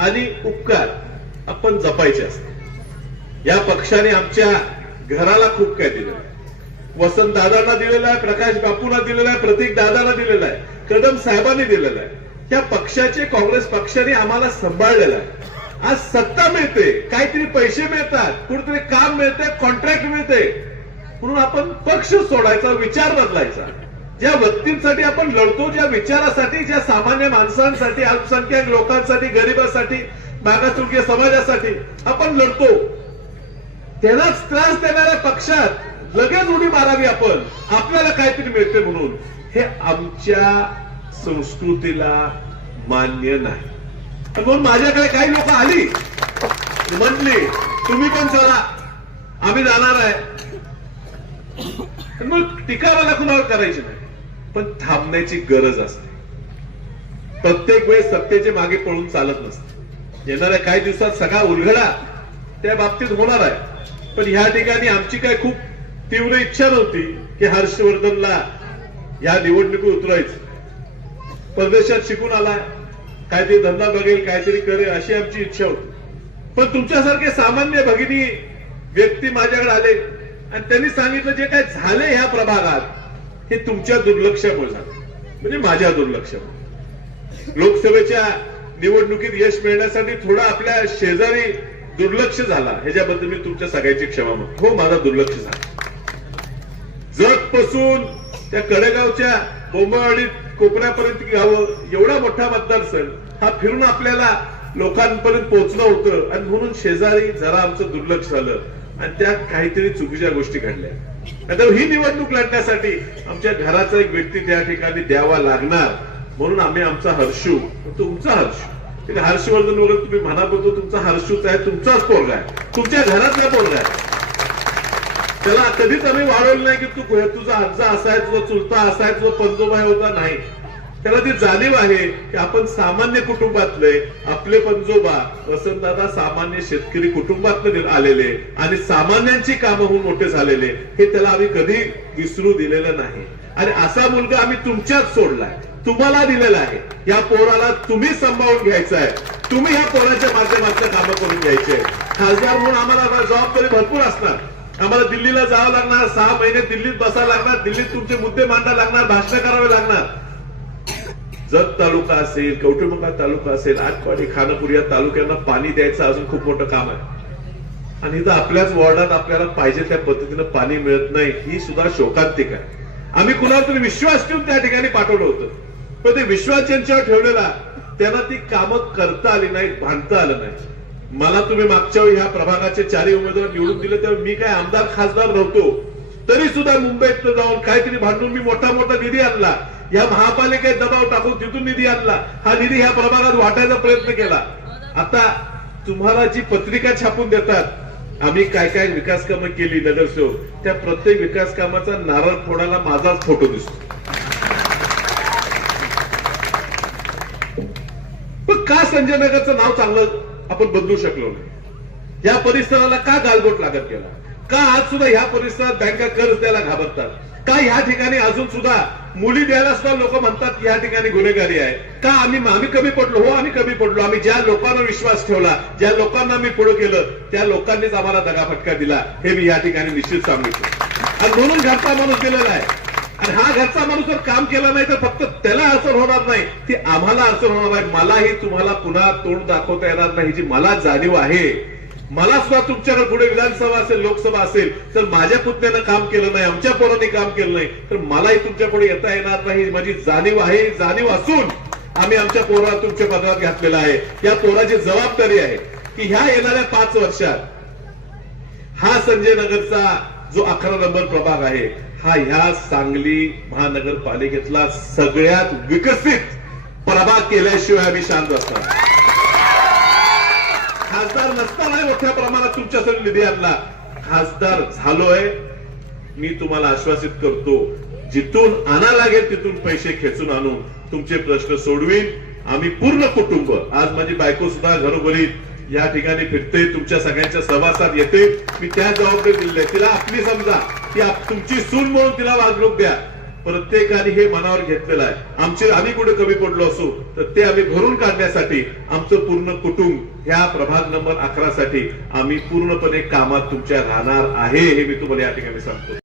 आणि उपकार आपण जपायचे असतात. या पक्षाने आमच्या घराला खूप काय दिलेलं आहे. वसंत दादांना दिलेलं आहे, प्रकाश बापूंना दिलेलं आहे, प्रतीक दादांना दिलेलं आहे, कदम साहेबांनी दिलेलं आहे. या पक्षाचे, काँग्रेस पक्षाने आम्हाला सांभाळलेलं आहे. आज सत्ता मिळते, काहीतरी पैसे मिळतात, कुठेतरी काम मिळते, कॉन्ट्रॅक्ट मिळते, म्हणून आपण पक्ष सोडायचा, विचार बदलायचा. ज्या व्यक्तींसाठी आपण लढतो, ज्या विचारासाठी, ज्या सामान्य माणसांसाठी, अल्पसंख्याक लोकांसाठी, गरिबांसाठी, मागासवर्गीय समाजासाठी आपण लढतो, त्यांनाच त्रास देणाऱ्या पक्षात लगेच उडी मारावी आपण, आपल्याला काहीतरी मिळते म्हणून, हे आमच्या संस्कृतीला मान्य नाही. म्हणून माझ्याकडे काही लोक आली, म्हटली तुम्ही पण चला, आम्ही जाणार आहे. मग टीका मला कुणावर करायची नाही, पण थांबण्याची गरज असते. प्रत्येक वेळेस सत्तेचे मागे पळून चालत नसते. येणाऱ्या काही दिवसात सगळा उलगडा त्या बाबतीत होणार आहे. पण ह्या ठिकाणी आमची काय खूप तीव्र इच्छा नव्हती की हर्षवर्धनला या निवडणुकीत उतरायचं. परदेशात शिकून आलाय, काहीतरी धंदा बघेल, काहीतरी करेल, अशी आमची इच्छा होती. पण तुमच्यासारखे सामान्य भगिनी व्यक्ती माझ्याकडे आले आणि त्यांनी सांगितलं जे काय झाले ह्या प्रभागात हे तुमच्या दुर्लक्षामुळे झालं, म्हणजे माझ्या दुर्लक्षामुळे. लोकसभेच्या निवडणुकीत यश मिळण्यासाठी थोडा आपल्या शेजारी दुर्लक्ष झाला, ह्याच्याबद्दल मी तुमच्या सगळ्यांची क्षमा मागतो. हो, माझा दुर्लक्ष झाला. जतपासून त्या कडेगावच्या बोंबावाडीत कोकणापर्यंत गावं, एवढा मोठा मतदारसंघ हा फिरून आपल्याला लोकांपर्यंत पोहोचणं होतं, आणि म्हणून शेजारी जरा आमचं दुर्लक्ष झालं आणि त्यात काहीतरी चुकीच्या गोष्टी घडल्या. आता ही निवडणूक लढण्यासाठी आमच्या घराचा एक व्यक्ती त्या ठिकाणी द्यावा लागणार, म्हणून आम्ही आमचा हर्षू, तुमचा हर्षू, हर्षवर्धन वगैरे तुम्ही म्हणा, बघतो तुमचा हर्षूच आहे, तुमचाच पोरगा आहे, तुमच्या घरातला पोरगा आहे. त्याला कधीच आम्ही वाढवलं नाही की तू तुझा आजा असा आहे, तुझा चुलता असा आहे, तुझा पंजोबा होता, नाही. त्याला ती जाणीव आहे की आपण सामान्य कुटुंबातले, आपले पंजोबा वसंतदादा सामान्य शेतकरी कुटुंबातले आलेले आणि सामान्यांची कामं होऊन मोठे झालेले, हे त्याला आम्ही कधी विसरू दिलेलं नाही. आणि असा मुलगा आम्ही तुमच्याच सोडलाय, तुम्हाला दिलेला आहे. या पोराला तुम्ही सांभाळून घ्यायचं आहे, तुम्ही ह्या पोराच्या माध्यमातून कामं करून घ्यायचे. खासदार म्हणून आम्हाला जबाबदारी भरपूर असणार. आम्हाला दिल्लीला जावं लागणार, 6 महिने दिल्लीत बसायला लागणार, दिल्लीत तुमचे मुद्दे मांडायला लागणार, भाषण करावे लागणार. जत तालुका असेल, कवठेमंकाळ तालुका असेल, आटपाडी, खानापूर या तालुक्यांना पाणी द्यायचं अजून खूप मोठं काम आहे. आणि इथं आपल्याच वॉर्डात आपल्याला पाहिजे त्या पद्धतीनं पाणी मिळत नाही, ही सुद्धा शोकांतिक आहे. आम्ही कुणाला तरी विश्वास ठेवून त्या ठिकाणी पाठवलं होतं, पण ते विश्वास ज्यांच्यावर ठेवलेला त्यांना ती कामं करता आली नाहीत, भांडता आलं नाही. मला तुम्ही मागच्या वेळी ह्या प्रभागाचे 4 उमेदवार निवडून दिले तेव्हा मी काय आमदार खासदार नव्हतो, तरी सुद्धा मुंबईत जाऊन काहीतरी भांडून मी मोठा निधी आणला. या महापालिकेत दबाव टाकून तिथून निधी आणला, हा निधी ह्या प्रभागात वाटायचा प्रयत्न केला. आता तुम्हाला जी पत्रिका छापून देतात आम्ही काय काय विकास कामं केली नगरसेवक, त्या प्रत्येक विकास कामाचा नारळ फोडायला माझाच फोटो दिसतो. पण का संजय नगरचं नाव चांगलं आपण बदलू शकलो नाही? या परिसराला का गालबोट लागत गेला? का आज सुद्धा ह्या परिसरात बँका कर्ज द्यायला घाबरतात? का ह्या ठिकाणी अजून सुद्धा मुली द्यायला सुद्धा लोक म्हणतात या ठिकाणी गुन्हेगारी आहे? का आम्ही कमी पडलो? हो, आम्ही कमी पडलो. आम्ही ज्या लोकांना विश्वास ठेवला, ज्या लोकांना मी पुढे केलं, त्या लोकांनीच आम्हाला दगाफटका दिला, हे मी या ठिकाणी निश्चित सांगितलं. आणि म्हणून घरचा माणूस दिलेला आहे. आणि हा घरचा माणूस जर काम केलं नाही तर फक्त त्याला अडचण होणार नाही, ती आम्हाला अडचण होणार आहे. मलाही तुम्हाला पुन्हा तोंड दाखवता येणार नाही, जी मला जाणीव आहे. मला सुद्धा तुमच्याकडे पुढे विधानसभा असेल, लोकसभा असेल, तर माझ्या पुतण्यानं काम केलं नाही, आमच्या पोरांनी काम केलं नाही, तर मलाही तुमच्या पुढे येता येणार नाही, माझी जाणीव आहे. जाणीव असून आम्ही आमच्या पोराला तुमच्या पदरात घातलेला आहे. या पोराची जबाबदारी आहे की ह्या येणाऱ्या 5 वर्षात हा संजय नगरचा जो 11 नंबर प्रभाग आहे, हा ह्या सांगली महानगरपालिकेतला सगळ्यात विकसित प्रभाग केल्याशिवाय आम्ही शांत असणार. खासदार नसताना मोठ्या प्रमाणात तुमच्यासाठी निधी आणला, खासदार झालोय. मी तुम्हाला आश्वासित करतो, जिथून आणा लागेल तिथून पैसे खेचून आणून तुमचे प्रश्न सोडवीन. आम्ही पूर्ण कुटुंब, आज माझी बायको सुद्धा घरोघरी या ठिकाणी फिरते, तुमच्या सगळ्यांच्या सहवासात येते. मी त्या जबाबदारी दिली आहे. तिला आपली समजा की तुमची सून म्हणून तिला वागणूक द्या, प्रत्येकाने हे मनावर घेतलेलं आहे. आम्ही कुठे कमी पडलो असू तर ते आम्ही भरून काढण्यासाठी आमचं पूर्ण कुटुंब ह्या प्रभाग नंबर 11 साठी आम्ही पूर्णपणे कामात तुमच्या राहणार आहे, हे मी तुम्हाला या ठिकाणी सांगतो.